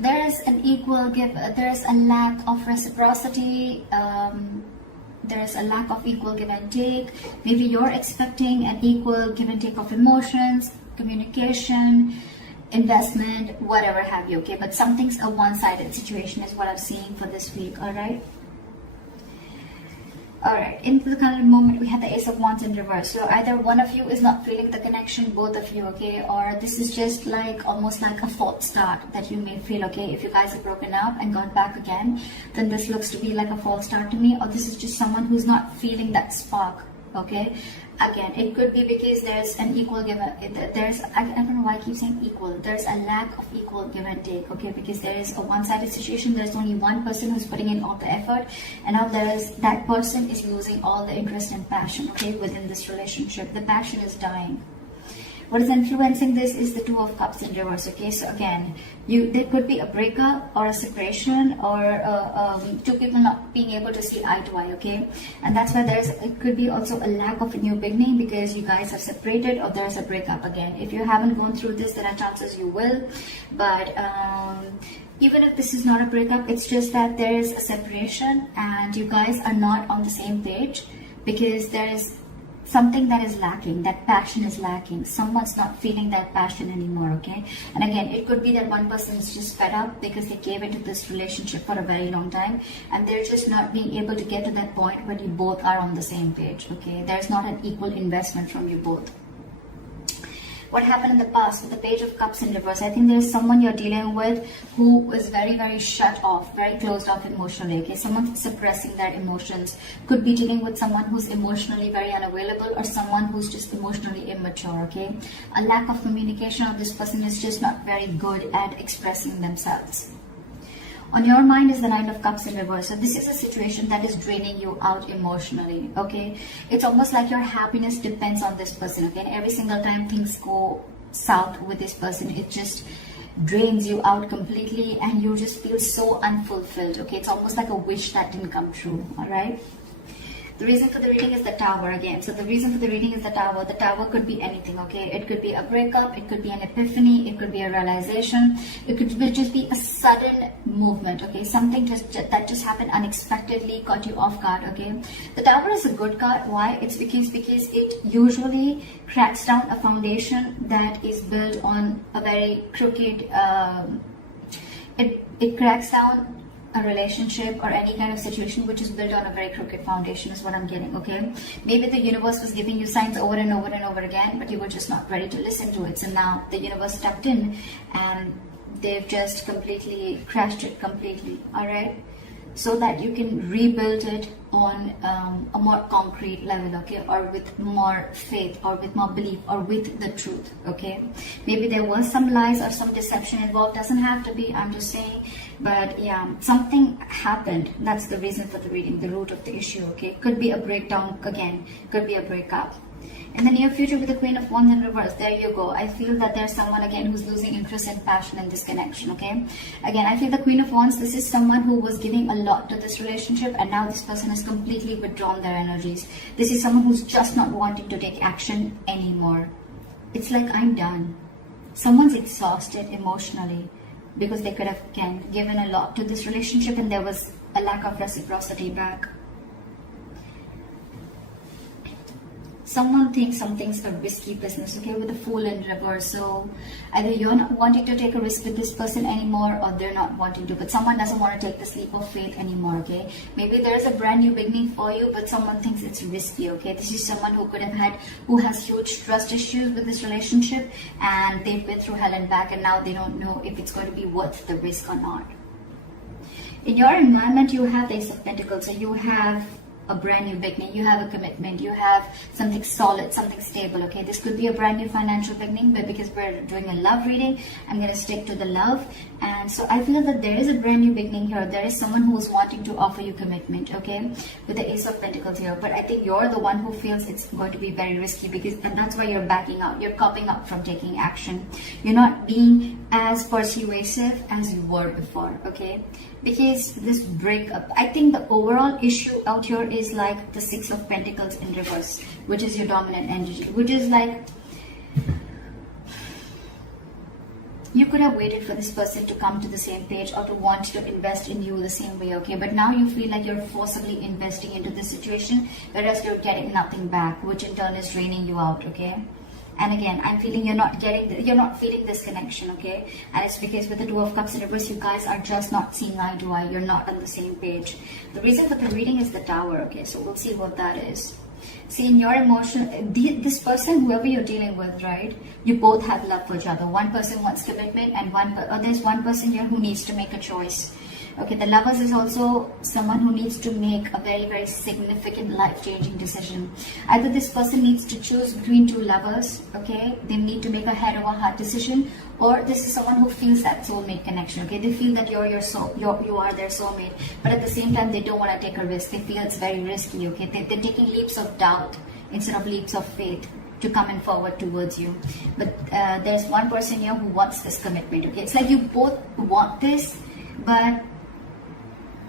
There is an equal give, there is a lack of reciprocity, there is a lack of equal give and take. Maybe you're expecting an equal give and take of emotions, communication, investment, whatever have you, okay? But something's a one-sided situation is what I'm seeing for this week, all right? Alright, into the current moment we have the Ace of Wands in reverse. So either one of you is not feeling the connection, both of you, okay? Or this is just like almost like a false start that you may feel, okay? If you guys have broken up and got back again, then this looks to be like a false start to me. Or this is just someone who's not feeling that spark, okay? Again, it could be because there's an equal give and I don't know why I keep saying equal. There's a lack of equal give and take, okay? Because there is a one-sided situation. There's only one person who's putting in all the effort, and now that person is losing all the interest and passion, okay, within this relationship. The passion is dying. What is influencing this is the Two of Cups in reverse, okay? So again, there could be a breakup or a separation or two people not being able to see eye to eye, okay? And that's why it could be also a lack of a new beginning because you guys have separated or there's a breakup again. If you haven't gone through this, there are chances you will. But even if this is not a breakup, it's just that there is a separation and you guys are not on the same page because there is something that is lacking, that passion is lacking. Someone's not feeling that passion anymore, okay? And again, it could be that one person is just fed up because they gave into this relationship for a very long time and they're just not being able to get to that point where you both are on the same page, okay? There's not an equal investment from you both. What happened in the past with the Page of Cups in reverse? I think there's someone you're dealing with who is very, very shut off, very closed off emotionally, okay? Someone suppressing their emotions. Could be dealing with someone who's emotionally very unavailable or someone who's just emotionally immature, okay? A lack of communication of this person is just not very good at expressing themselves. On your mind is the Nine of Cups in reverse. So this is a situation that is draining you out emotionally, okay? It's almost like your happiness depends on this person, okay? And every single time things go south with this person, it just drains you out completely and you just feel so unfulfilled, okay? It's almost like a wish that didn't come true, all right? The reason for the reading is the Tower again. So the reason for the reading is the Tower. The Tower could be anything, okay? It could be a breakup, it could be an epiphany, it could be a realization, it could just be a sudden movement, okay? Something that just happened unexpectedly, caught you off guard, okay? The Tower is a good card. Why? It's because it usually cracks down a foundation that is built on a very crooked, it cracks down a relationship or any kind of situation which is built on a very crooked foundation is what I'm getting, okay? Maybe the universe was giving you signs over and over and over again, but you were just not ready to listen to it. So now the universe stepped in and they've just completely crashed it completely, all right? So that you can rebuild it on a more concrete level, okay? Or with more faith or with more belief or with the truth, okay? Maybe there was some lies or some deception involved. Doesn't have to be, I'm just saying. But yeah, something happened. That's the reason for the reading, the root of the issue, okay? Could be a breakdown again, could be a breakup. In the near future with the Queen of Wands in reverse, there you go. I feel that there's someone again who's losing interest and passion in this connection, okay? Again, I feel the Queen of Wands, this is someone who was giving a lot to this relationship and now this person has completely withdrawn their energies. This is someone who's just not wanting to take action anymore. It's like, I'm done. Someone's exhausted emotionally because they could have, again, given a lot to this relationship and there was a lack of reciprocity back. Someone thinks something's a risky business, okay, with the Fool in reverse. So either you're not wanting to take a risk with this person anymore or they're not wanting to, but someone doesn't want to take this leap of faith anymore, okay? Maybe there's a brand new beginning for you, but someone thinks it's risky, okay? This is someone who has huge trust issues with this relationship and they've been through hell and back and now they don't know if it's going to be worth the risk or not. In your environment, you have the Ace of Pentacles, so you have a brand new beginning, you have a commitment, you have something solid, something stable, okay? This could be a brand new financial beginning, but because we're doing a love reading, I'm going to stick to the love. And so I feel that there is a brand new beginning here. There is someone who is wanting to offer you commitment, okay? With the Ace of Pentacles here. But I think you're the one who feels it's going to be very risky and that's why you're backing out. You're copping up from taking action. You're not being as persuasive as you were before, okay? Because this breakup, I think the overall issue out here is like the Six of Pentacles in reverse, which is your dominant energy, which is like You could have waited for this person to come to the same page or to want to invest in you the same way, okay? But now you feel like you're forcibly investing into this situation, whereas you're getting nothing back, which in turn is draining you out, okay? And again, I'm feeling you're not feeling this connection, okay? And it's because with the Two of Cups in reverse, you guys are just not seeing eye to eye. You're not on the same page. The reason for the reading is the Tower, okay? So we'll see what that is. See, in your emotion, this person, whoever you're dealing with, right? You both have love for each other. One person wants commitment, and there's one person here who needs to make a choice. Okay, the Lovers is also someone who needs to make a very, very significant life-changing decision. Either this person needs to choose between two lovers, okay? They need to make a head over heart decision, or this is someone who feels that soulmate connection, okay? They feel that you are their soulmate, but at the same time, they don't want to take a risk. They feel it's very risky, okay? They're taking leaps of doubt instead of leaps of faith to come in forward towards you. But there's one person here who wants this commitment, okay? It's like you both want this, but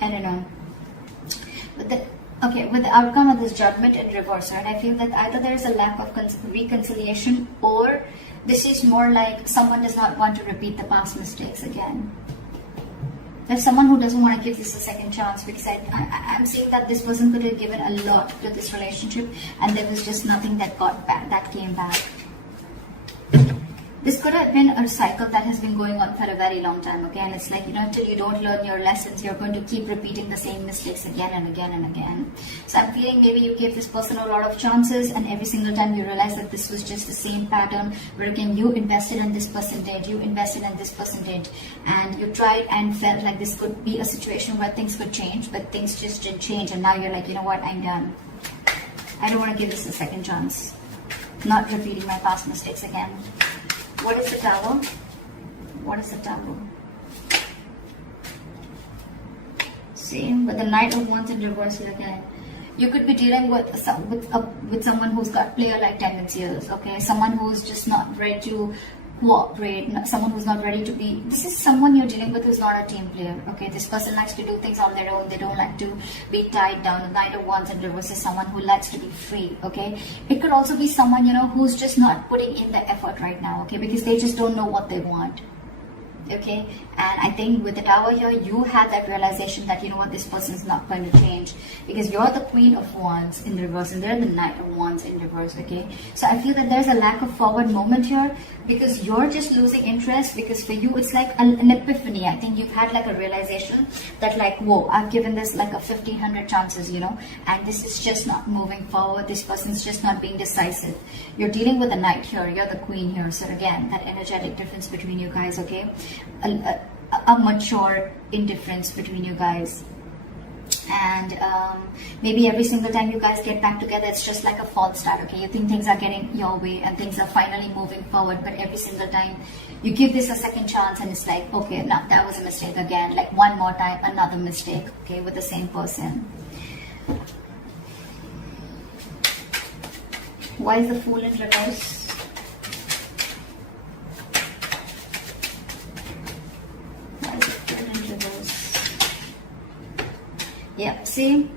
I don't know. With the outcome of this Judgment in reverse, right? I feel that either there is a lack of reconciliation, or this is more like someone does not want to repeat the past mistakes again. There's someone who doesn't want to give this a second chance, because I'm seeing that this person could have given a lot to this relationship, and there was just nothing that came back. This could have been a cycle that has been going on for a very long time, okay? And it's like, until you don't learn your lessons, you're going to keep repeating the same mistakes again and again and again. So I'm feeling maybe you gave this person a lot of chances, and every single time you realize that this was just the same pattern, where again, you invested and this person did, you invested and this person did, and you tried and felt like this could be a situation where things could change, but things just didn't change, and now you're like, you know what, I'm done. I don't want to give this a second chance. Not repeating my past mistakes again. What is the Tower? What is the Tower? See, with the Knight of Wands in reverse here again. You could be dealing with someone who's got player-like tendencies, okay? Someone who's just not ready to cooperate, someone who's not ready to be... This is someone you're dealing with who's not a team player, okay? This person likes to do things on their own. They don't like to be tied down. The Knight of Wands in reverse is someone who likes to be free, okay? It could also be someone, who's just not putting in the effort right now, okay? Because they just don't know what they want. Okay, and I think with the Tower here, you had that realization that this person is not going to change, because you're the Queen of Wands in reverse and they're the Knight of Wands in reverse. Okay, so I feel that there's a lack of forward moment here, because you're just losing interest, because for you it's like an epiphany. I think you've had like a realization that like, whoa, I've given this like a 1,500 chances, and this is just not moving forward. This person's just not being decisive. You're dealing with the Knight here, you're the Queen here, so again, that energetic difference between you guys, okay? A mature indifference between you guys, and maybe every single time you guys get back together, it's just like a false start. Okay, you think things are getting your way and things are finally moving forward, but every single time you give this a second chance and it's like, okay, no, that was a mistake again, like one more time, another mistake, okay, with the same person. Why is the Fool in reverse? Yeah, see,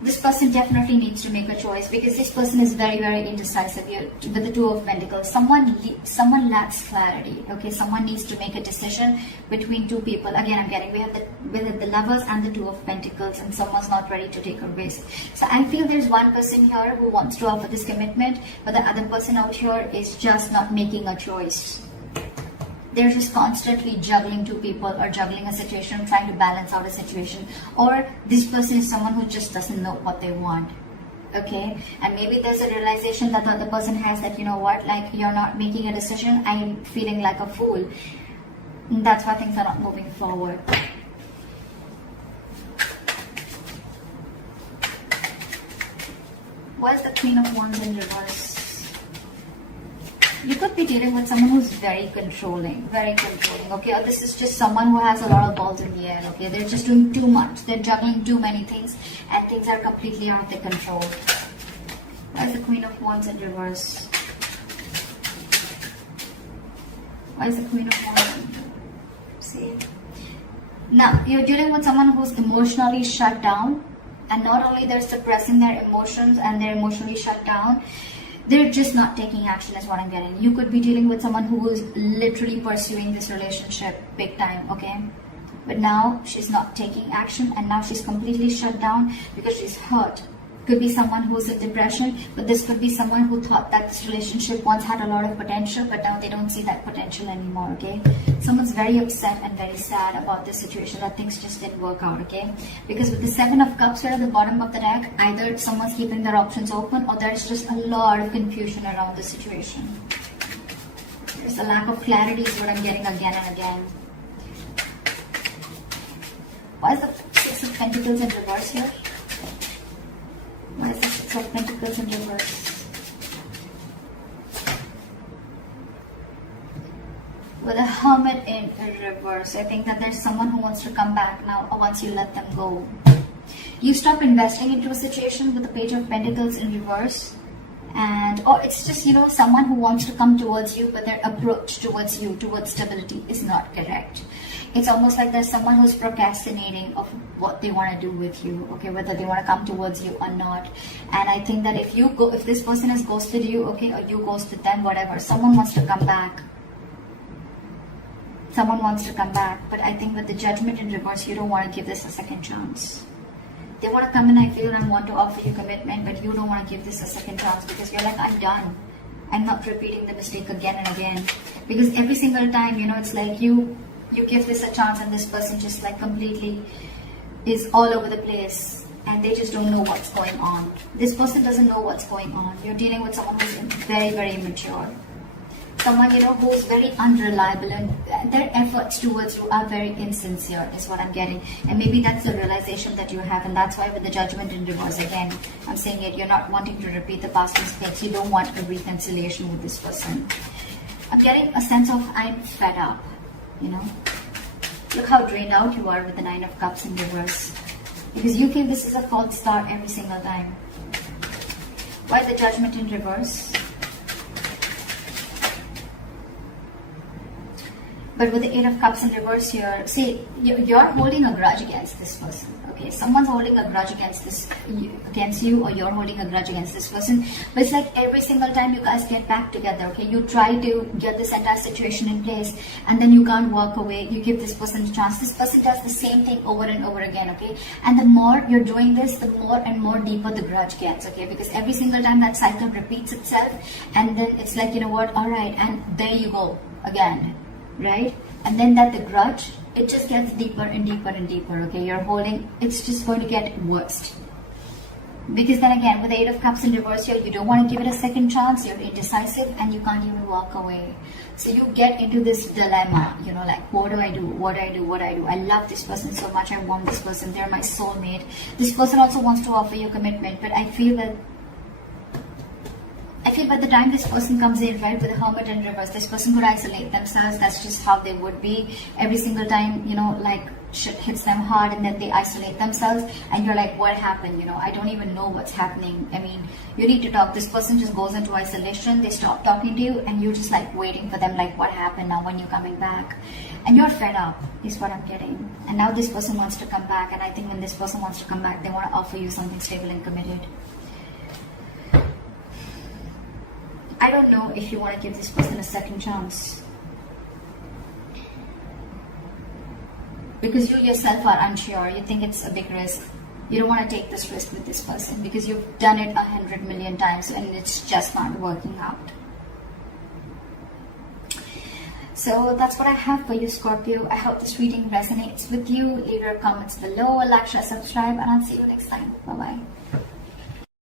this person definitely needs to make a choice, because this person is very, very indecisive here with the Two of Pentacles. Someone lacks clarity, okay? Someone needs to make a decision between two people. Again, we have the Lovers and the Two of Pentacles, and someone's not ready to take a risk. So I feel there's one person here who wants to offer this commitment, but the other person out here is just not making a choice. They're just constantly juggling two people or juggling a situation, trying to balance out a situation. Or this person is someone who just doesn't know what they want. Okay? And maybe there's a realization that the other person has that, like, you're not making a decision, I'm feeling like a fool. And that's why things are not moving forward. Why is the Queen of Wands in reverse? You could be dealing with someone who's very controlling, okay? Or this is just someone who has a lot of balls in the air, okay? They're just doing too much. They're juggling too many things, and things are completely out of their control. Why is the Queen of Wands in reverse? Why is the Queen of Wands in reverse? See? Now, you're dealing with someone who's emotionally shut down, and not only they're suppressing their emotions and they're emotionally shut down, They're just not taking action is what I'm getting. You could be dealing with someone who is literally pursuing this relationship big time, okay? But now she's not taking action, and now she's completely shut down because she's hurt. Could be someone who's in depression, but this could be someone who thought that this relationship once had a lot of potential, but now they don't see that potential anymore, okay? Someone's very upset and very sad about this situation, that things just didn't work out, okay? Because with the Seven of Cups here at the bottom of the deck, either someone's keeping their options open, or there's just a lot of confusion around the situation. There's a lack of clarity is what I'm getting again and again. Why is the Six of Pentacles in reverse here? Why is the Six of Pentacles in reverse? With a Hermit in reverse, I think that there's someone who wants to come back now once you let them go. You stop investing into a situation with the Page of Pentacles in reverse. And or it's just, you know, someone who wants to come towards you, but their approach towards you, towards stability, is not correct. It's almost like there's someone who's procrastinating of what they want to do with you, okay, whether they want to come towards you or not. And I think that if this person has ghosted you, okay, or you ghosted them, whatever, someone wants to come back. Someone wants to come back, but I think with the Judgment in reverse, you don't want to give this a second chance. They want to come in, I feel, and want to offer you commitment, but you don't want to give this a second chance because you're like, I'm done. I'm not repeating the mistake again and again. Because every single time, you know, it's like you give this a chance and this person just like completely is all over the place and they just don't know what's going on. This person doesn't know what's going on. You're dealing with someone who's very, very immature. Someone, you know, who's very unreliable, and their efforts towards you are very insincere is what I'm getting. And maybe that's the realization that you have, and that's why with the Judgment in reverse, again, I'm saying it, you're not wanting to repeat the past mistakes. You don't want a reconciliation with this person. I'm getting a sense of I'm fed up, you know. Look how drained out you are with the Nine of Cups in reverse. Because you feel this is a false start every single time. Why the Judgment in reverse? But with the Eight of Cups in reverse here, see, you're holding a grudge against this person, okay? Someone's holding a grudge against you, or you're holding a grudge against this person. But it's like every single time you guys get back together, okay? You try to get this entire situation in place, and then you can't walk away. You give this person a chance. This person does the same thing over and over again, okay? And the more you're doing this, the more and more deeper the grudge gets, okay? Because every single time that cycle repeats itself, and then it's like, you know what, all right, and there you go again. Right? And then that the grudge, it just gets deeper and deeper and deeper, okay? You're holding, it's just going to get worse. Because then again, with the Eight of Cups in reverse here, you don't want to give it a second chance, you're indecisive, and you can't even walk away. So you get into this dilemma, you know, like, what do I do? What do I do? What do I do? I love this person so much, I want this person, they're my soulmate. This person also wants to offer you commitment, but I feel by the time this person comes in, right, with the Hermit in reverse, this person could isolate themselves. That's just how they would be. Every single time, you know, like shit hits them hard and then they isolate themselves and you're like, what happened? You know, I don't even know what's happening. I mean, you need to talk. This person just goes into isolation. They stop talking to you and you're just like waiting for them, like, what happened now when you're coming back? And you're fed up is what I'm getting. And now this person wants to come back, and I think when this person wants to come back, they want to offer you something stable and committed. I don't know if you want to give this person a second chance. Because you yourself are unsure. You think it's a big risk. You don't want to take this risk with this person because you've done it 100 million times and it's just not working out. So that's what I have for you, Scorpio. I hope this reading resonates with you. Leave your comments below, like, share, subscribe, and I'll see you next time. Bye-bye.